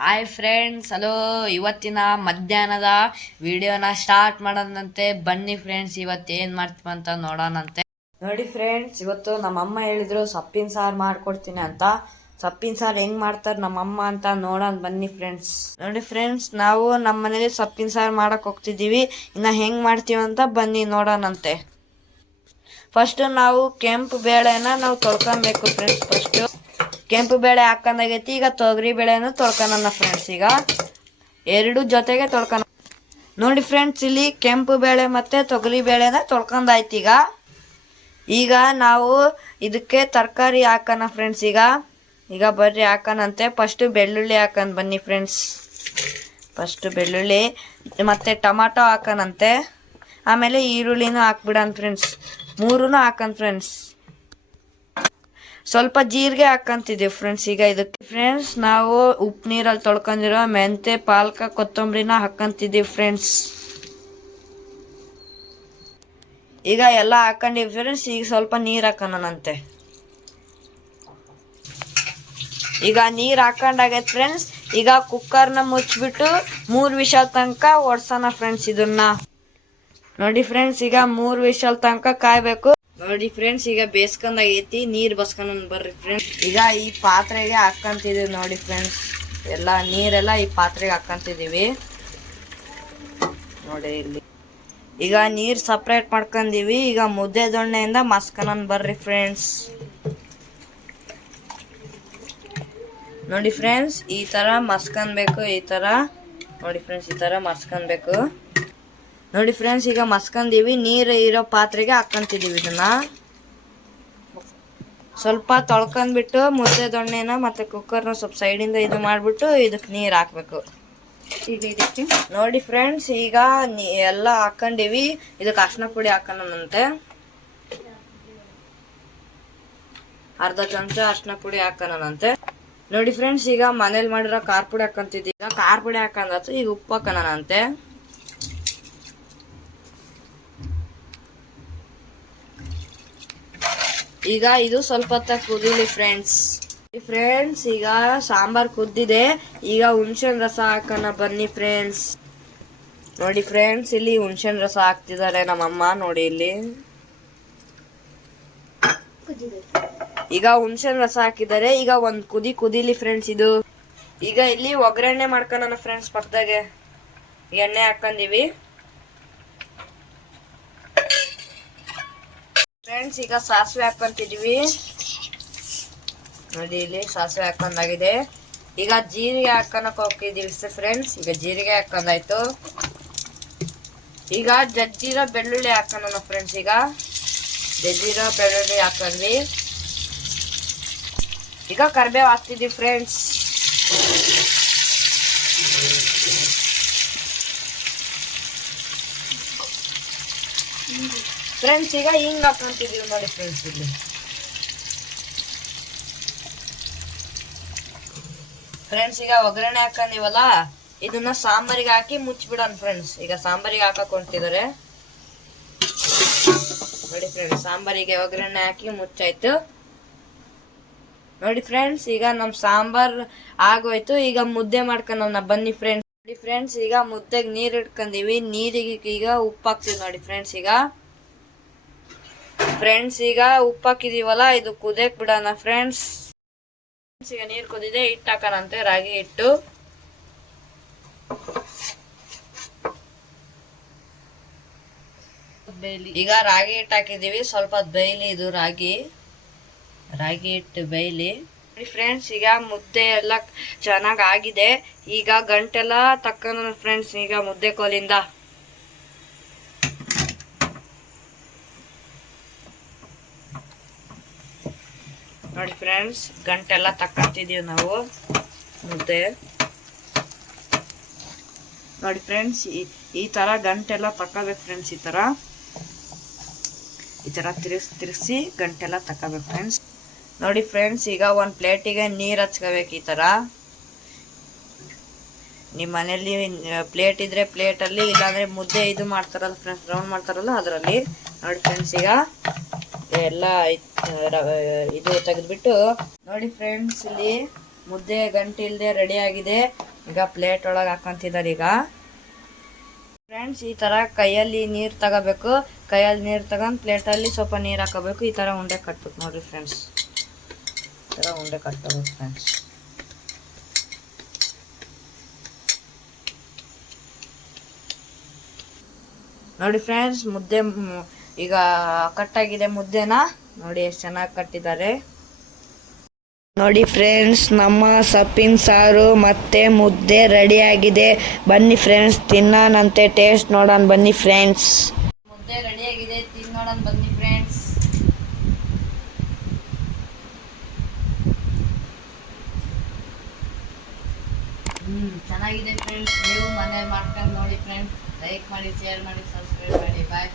Hi friends, hello. ಇವತ್ತಿನ ಮಧ್ಯಾಹ್ನದ ವಿಡಿಯೋನ ಸ್ಟಾರ್ಟ್ ಮಾಡೋದಂತೆ. ಬನ್ನಿ ಫ್ರೆಂಡ್ಸ್, ಇವತ್ತು ಏನು ಮಾಡ್ತೀವಿ ಅಂತ ನೋಡೋಣಂತೆ. ನೋಡಿ ಫ್ರೆಂಡ್ಸ್, ಇವತ್ತು ನಮ್ಮಮ್ಮ ಹೇಳಿದ್ರು ಸೊಪ್ಪಿನ ಸಾರು ಮಾಡ್ಕೊಡ್ತೀನಿ ಅಂತ. ಸೊಪ್ಪಿನ ಸಾರು ಹೆಂಗ್ ಮಾಡ್ತಾರೆ ನಮ್ಮಮ್ಮ ಅಂತ ನೋಡೋಣ ಬನ್ನಿ ಫ್ರೆಂಡ್ಸ್. ನೋಡಿ ಫ್ರೆಂಡ್ಸ್, ನಾವು ನಮ್ಮ ಮನೇಲಿ ಸೊಪ್ಪಿನ ಸಾರು ಮಾಡಕ್ ಹೋಗ್ತಿದ್ದೀವಿ. ಇನ್ನು ಹೆಂಗ್ ಮಾಡ್ತೀವಿ ಅಂತ ಬನ್ನಿ ನೋಡೋಣಂತೆ. ಫಸ್ಟ್ ನಾವು ಕೆಂಪು ಬೇಳೆನ ನಾವು ತೊಳ್ಕೊಬೇಕು ಫ್ರೆಂಡ್ಸ್. ಫಸ್ಟ್ ಕೆಂಪು ಬೇಳೆ ಹಾಕೊಂಡಾಗೈತಿ. ಈಗ ತೊಗರಿ ಬೇಳೆನ ತೊಳ್ಕೊಳ ಫ್ರೆಂಡ್ಸ್. ಈಗ ಎರಡು ಜೊತೆಗೆ ತೊಳ್ಕೊಳ. ನೋಡಿ ಫ್ರೆಂಡ್ಸ್, ಇಲ್ಲಿ ಕೆಂಪು ಬೇಳೆ ಮತ್ತೆ ತೊಗರಿ ಬೇಳೆನ ತೊಳ್ಕೊಂಡಾಯ್ತು. ಈಗ ನಾವು ಇದಕ್ಕೆ ತರಕಾರಿ ಹಾಕೋಣ ಫ್ರೆಂಡ್ಸ್. ಈಗ ಬರ್ರಿ ಹಾಕೋಣಂತೆ. ಫಸ್ಟ್ ಬೆಳ್ಳುಳ್ಳಿ ಹಾಕೊಂಡ್ ಬನ್ನಿ ಫ್ರೆಂಡ್ಸ್. ಫಸ್ಟ್ ಬೆಳ್ಳುಳ್ಳಿ ಮತ್ತೆ ಟೊಮಾಟೊ ಹಾಕೋಣಂತೆ. ಆಮೇಲೆ ಈರುಳ್ಳಿನೂ ಹಾಕ್ಬಿಡೋಣ ಫ್ರೆಂಡ್ಸ್. ಮೂರೂ ಹಾಕೋಣ ಫ್ರೆಂಡ್ಸ್. ಸ್ವಲ್ಪ ಜೀರಿಗೆ ಹಾಕಂತಿದ್ದೀವಿ ಫ್ರೆಂಡ್ಸ್. ಈಗ ಇದಕ್ಕೆ ಫ್ರೆಂಡ್ಸ್ ನಾವು ಉಪ್ಪು ನೀರಲ್ಲಿ ತೊಳ್ಕೊಂಡಿರೋ ಮೆಂತೆ, ಪಾಲಕ, ಕೊತ್ತಂಬರಿನ ಹಾಕಂತಿದ್ದೀವಿ ಫ್ರೆಂಡ್ಸ್. ಈಗ ಎಲ್ಲ ಹಾಕೊಂಡಿವಿ ಫ್ರೆಂಡ್ಸ್. ಈಗ ಸ್ವಲ್ಪ ನೀರು ಹಾಕೋಣಂತೆ. ಈಗ ನೀರು ಹಾಕೊಂಡಾಗೈತೆ ಫ್ರೆಂಡ್ಸ್. ಈಗ ಕುಕ್ಕರ್ನ ಮುಚ್ಚಿಬಿಟ್ಟು 3 ವಿಷಲ್ ತನಕ ಓಡ್ಸೋಣ ಫ್ರೆಂಡ್ಸ್. ಇದನ್ನ ನೋಡಿ ಫ್ರೆಂಡ್ಸ್, ಈಗ 3 ವಿಷಲ್ ತನಕ ಕಾಯ್ಬೇಕು. ನೋಡಿ ಫ್ರೆಂಡ್ಸ್, ಈಗ ಬೇಯಿಸ್ಕೊಂಡಾಗೈತಿ. ನೀರು ಬಸ್ಕೊಂಡ್ ಬರ್ರಿ ಫ್ರೆಂಡ್ಸ್. ಈಗ ಈ ಪಾತ್ರೆಗೆ ಹಾಕಂತಿದೀವಿ ನೋಡಿ ಫ್ರೆಂಡ್ಸ್. ಎಲ್ಲ ನೀರೆಲ್ಲ ಈ ಪಾತ್ರೆಗೆ ಹಾಕಂತಿದೀವಿ ನೋಡಿ. ಇಲ್ಲಿ ಈಗ ನೀರು ಸಪ್ರೇಟ್ ಮಾಡ್ಕೊಂಡಿವಿ. ಈಗ ಮುದ್ದೆ ದೊಣ್ಣೆಯಿಂದ ಮಸ್ಕೊಂಡ್ ಬರ್ರಿ ಫ್ರೆಂಡ್ಸ್. ನೋಡಿ ಫ್ರೆಂಡ್ಸ್, ಈ ತರ ಮಸ್ಕೊಬೇಕು. ಈ ತರ ನೋಡಿ ಫ್ರೆಂಡ್ಸ್, ಈ ತರ ಮಸ್ಕೊಬೇಕು. ನೋಡಿ ಫ್ರೆಂಡ್ಸ್, ಈಗ ಮಸ್ಕೊಂಡಿವಿ. ನೀರು ಇರೋ ಪಾತ್ರೆಗೆ ಹಾಕಂತಿದೀವಿ. ಇದನ್ನ ಸ್ವಲ್ಪ ತೊಳ್ಕೊಂಡ್ಬಿಟ್ಟು ಮುದ್ದೆ ದೊಣ್ಣೆನ ಮತ್ತೆ ಕುಕ್ಕರ್ನ ಸ್ವಲ್ಪ ಸೈಡಿಂದ ಇದು ಮಾಡ್ಬಿಟ್ಟು ಇದಕ್ಕೆ ನೀರು ಹಾಕ್ಬೇಕು. ಈಗ ಇದಕ್ಕೆ ನೋಡಿ ಫ್ರೆಂಡ್ಸ್, ಈಗ ಎಲ್ಲ ಹಾಕೊಂಡಿವಿ. ಇದಕ್ಕೆ ಅರ್ಶಿನ ಪುಡಿ ಹಾಕೋಣಂತೆ. ಅರ್ಧ ಚಮಚ ಅರ್ಶಿನ ಪುಡಿ ಹಾಕೋಣಂತೆ. ನೋಡಿ ಫ್ರೆಂಡ್ಸ್, ಈಗ ಮನೇಲಿ ಮಾಡಿರೋ ಖಾರ ಪುಡಿ ಹಾಕೊಂತಿದ್ದೀವಿ. ಈಗ ಖಾರ ಪುಡಿ ಹಾಕೊಂಡಾತು. ಈಗ ಉಪ್ಪು ಹಾಕೋಣಂತೆ. ಈಗ ಇದು ಸ್ವಲ್ಪ ಹೊತ್ತ ಕುದಿಲಿ ಫ್ರೆಂಡ್ಸ್. ಈಗ ಸಾಂಬಾರ್ ಕುದ್ದಿದೆ. ಈಗ ಹುಣಸೆನ್ ರಸ ಹಾಕೋಣ ಬನ್ನಿ ಫ್ರೆಂಡ್ಸ್. ನೋಡಿ ಫ್ರೆಂಡ್ಸ್, ಇಲ್ಲಿ ಹುಣಸೆನ್ ರಸ ಹಾಕ್ತಿದ್ದಾರೆ ನಮ್ಮಮ್ಮ. ನೋಡಿ ಇಲ್ಲಿ ಈಗ ಹುಣಸೆನ್ ರಸ ಹಾಕಿದ್ದಾರೆ. ಈಗ ಒಂದ್ ಕುದಿಲಿ ಫ್ರೆಂಡ್ಸ್ ಇದು. ಈಗ ಇಲ್ಲಿ ಒಗ್ಗರಣೆ ಮಾಡ್ಕೊಳ್ಳೋಣ ಫ್ರೆಂಡ್ಸ್. ಪಕ್ಕದಾಗೆ ಎಣ್ಣೆ ಹಾಕೊಂಡಿವಿ ಫ್ರೆಂಡ್ಸ್. ಈಗ ಸಾಸಿವೆ ಹಾಕೊಂತಿದೀವಿ ನೋಡಿ. ಇಲ್ಲಿ ಸಾಸಿವೆ ಹಾಕೊಂಡಾಗಿದೆ. ಈಗ ಜೀರಿಗೆ ಹಾಕೋಣಕ್ ಹೋಗ್ತಿದೀವಿ ಫ್ರೆಂಡ್ಸ್. ಈಗ ಜೀರಿಗೆ ಹಾಕೊಂಡಾಯ್ತು. ಈಗ ಜಜ್ಜಿರೋ ಬೆಳ್ಳುಳ್ಳಿ ಹಾಕೋಣ ಫ್ರೆಂಡ್ಸ್. ಈಗ ಜಜ್ಜಿರೋ ಬೆಳ್ಳುಳ್ಳಿ ಹಾಕೊಂಡ್ವಿ. ಈಗ ಕರಿಬೇವು ಹಾಕ್ತಿದೀವಿ ಫ್ರೆಂಡ್ಸ್. ಫ್ರೆಂಡ್ಸ್, ಈಗ ಹಿಂಗ್ ಹಾಕೊಂತಿದೀವಿ ನೋಡಿ ಫ್ರೆಂಡ್ಸ್. ಇಲ್ಲಿ ಫ್ರೆಂಡ್ಸ್, ಈಗ ಒಗ್ಗರಣೆ ಹಾಕೊಂಡಿವಲ್ಲ, ಇದನ್ನ ಸಾಂಬಾರಿಗೆ ಹಾಕಿ ಮುಚ್ಚಿಬಿಡೋಣ ಫ್ರೆಂಡ್ಸ್. ಈಗ ಸಾಂಬಾರಿಗೆ ಹಾಕಕ್ ಹೊಂಟಿದ್ದಾರೆ ನೋಡಿ ಫ್ರೆಂಡ್ಸ್. ಸಾಂಬಾರಿಗೆ ಒಗ್ಗರಣೆ ಹಾಕಿ ಮುಚ್ಚಾಯ್ತು ನೋಡಿ ಫ್ರೆಂಡ್ಸ್. ಈಗ ನಮ್ ಸಾಂಬಾರ್ ಆಗೋಯ್ತು. ಈಗ ಮುದ್ದೆ ಮಾಡ್ಕೊಂಡ ಬನ್ನಿ ಫ್ರೆಂಡ್ಸ್. ನೋಡಿ ಫ್ರೆಂಡ್ಸ್, ಈಗ ಮುದ್ದೆಗೆ ನೀರ್ ಇಟ್ಕೊಂಡಿವಿ. ನೀರಿಗೆ ಈಗ ಉಪ್ಪು ಹಾಕ್ತಿವಿ ನೋಡಿ ಫ್ರೆಂಡ್ಸ್. ಈಗ ಉಪ್ಪು ಹಾಕಿದೀವಲ್ಲ, ಇದು ಕುದಿಯಕ್ ಬಿಡೋಣ ಫ್ರೆಂಡ್ಸ್. ಈಗ ನೀರ್ ಕುದಿದೆ. ಹಿಟ್ಟು ಹಾಕೋಣಂತೆ, ರಾಗಿ ಹಿಟ್ಟು. ಈಗ ರಾಗಿ ಹಿಟ್ಟು ಹಾಕಿದೀವಿ. ಸ್ವಲ್ಪ ಬೇಯ್ಲಿ ಇದು ರಾಗಿ ಹಿಟ್ಟು ಬೇಯ್ಲಿ ಫ್ರೆಂಡ್ಸ್. ಈಗ ಮುದ್ದೆ ಎಲ್ಲ ಚೆನ್ನಾಗ್ ಆಗಿದೆ. ಈಗ ಗಂಟೆಲ್ಲ ತಕ್ಕೊಂಡ ಫ್ರೆಂಡ್ಸ್. ಈಗ ಮುದ್ದೆ ಕೋಲಿಂದ ನೋಡಿ ಫ್ರೆಂಡ್ಸ್, ಗಂಟೆಲ್ಲ ತಕ್ಕಂತಿದೀವಿ ನಾವು ಮುದ್ದೆ ನೋಡಿ ಫ್ರೆಂಡ್ಸ್. ಈ ತರ ಗಂಟೆಲ್ಲ ತಕ್ಕಬೇಕು ಫ್ರೆಂಡ್ಸ್. ಈ ತರ ತಿರ್ಗಿಸಿ ಗಂಟೆಲ್ಲ ತಕ್ಕಬೇಕು ಫ್ರೆಂಡ್ಸ್. ನೋಡಿ ಫ್ರೆಂಡ್ಸ್, ಈಗ ಒಂದ್ ಪ್ಲೇಟಿಗೆ ನೀರ್ ಹಚ್ಕೋಬೇಕು. ಈ ತರ ನಿಮ್ಮ ಮನೇಲಿ ಪ್ಲೇಟ್ ಇದ್ರೆ ಪ್ಲೇಟ್ ಅಲ್ಲಿ, ಇಲ್ಲಾಂದ್ರೆ ಮುದ್ದೆ ಇದು ಮಾಡ್ತಾರಲ್ಲ ಫ್ರೆಂಡ್ಸ್, ರೌಂಡ್ ಮಾಡ್ತಾರಲ್ಲ ಅದರಲ್ಲಿ ನೋಡಿ ಫ್ರೆಂಡ್ಸ್. ಈಗ ಎಲ್ಲ ಇದು ತೆಗೆದ್ಬಿಟ್ಟು ನೋಡಿ ಫ್ರೆಂಡ್ಸ್, ಇಲ್ಲಿ ಮುದ್ದೆ ಗಂಟು ಇಲ್ಲದೆ ರೆಡಿ ಆಗಿದೆ. ಈಗ ಪ್ಲೇಟ್ ಒಳಗೆ ಹಾಕೊಂತಿದ್ದಾರೆ. ಈಗ ಫ್ರೆಂಡ್ಸ್ ಈ ಥರ ಕೈಯಲ್ಲಿ ನೀರು ತಗೋಬೇಕು. ಕೈಯಲ್ಲಿ ನೀರು ತಗೊಂಡು ಪ್ಲೇಟಲ್ಲಿ ಸ್ವಲ್ಪ ನೀರು ಹಾಕೋಬೇಕು. ಈ ಥರ ಉಂಡೆ ಕಟ್ಬೇಕು ನೋಡಿರಿ ಫ್ರೆಂಡ್ಸ್. ಈ ಥರ ಉಂಡೆ ಕಟ್ಕೋಬೇಕು ಫ್ರೆಂಡ್ಸ್. ನೋಡಿ ಫ್ರೆಂಡ್ಸ್, ಮುದ್ದೆ ಈಗ ಕಟ್ಟಾಗಿದೆ. ಮುದ್ದೆನ ನೋಡಿ ಎಷ್ಟು ಚೆನ್ನಾಗಿ ಕಟ್ಟಿದ್ದಾರೆ. ನೋಡಿ ಫ್ರೆಂಡ್ಸ್, ನಮ್ಮ ಸೊಪ್ಪಿನ ಸಾರು ಮತ್ತೆ ಮುದ್ದೆ ರೆಡಿ ಆಗಿದೆ. ಬನ್ನಿ ಫ್ರೆಂಡ್ಸ್ ತಿನ್ನೋಣಂತೆ, ಟೇಸ್ಟ್ ನೋಡೋಣ ಬನ್ನಿ ಫ್ರೆಂಡ್ಸ್. ಮುದ್ದೆ ರೆಡಿ ಆಗಿದೆ, ತಿನ್ನೋಣ ಬನ್ನಿ ಫ್ರೆಂಡ್ಸ್. ಚೆನ್ನಾಗಿದೆ ಫ್ರೆಂಡ್ಸ್. ನೀವು ಮನೇಲಿ ಮಾಡ್ಕೊಂಡು ನೋಡಿ ಫ್ರೆಂಡ್ಸ್. ಲೈಕ್ ಮಾಡಿ, ಶೇರ್ ಮಾಡಿ, ಸಬ್ಸ್ಕ್ರೈಬ್ ಮಾಡಿ. ಬಾಯ್.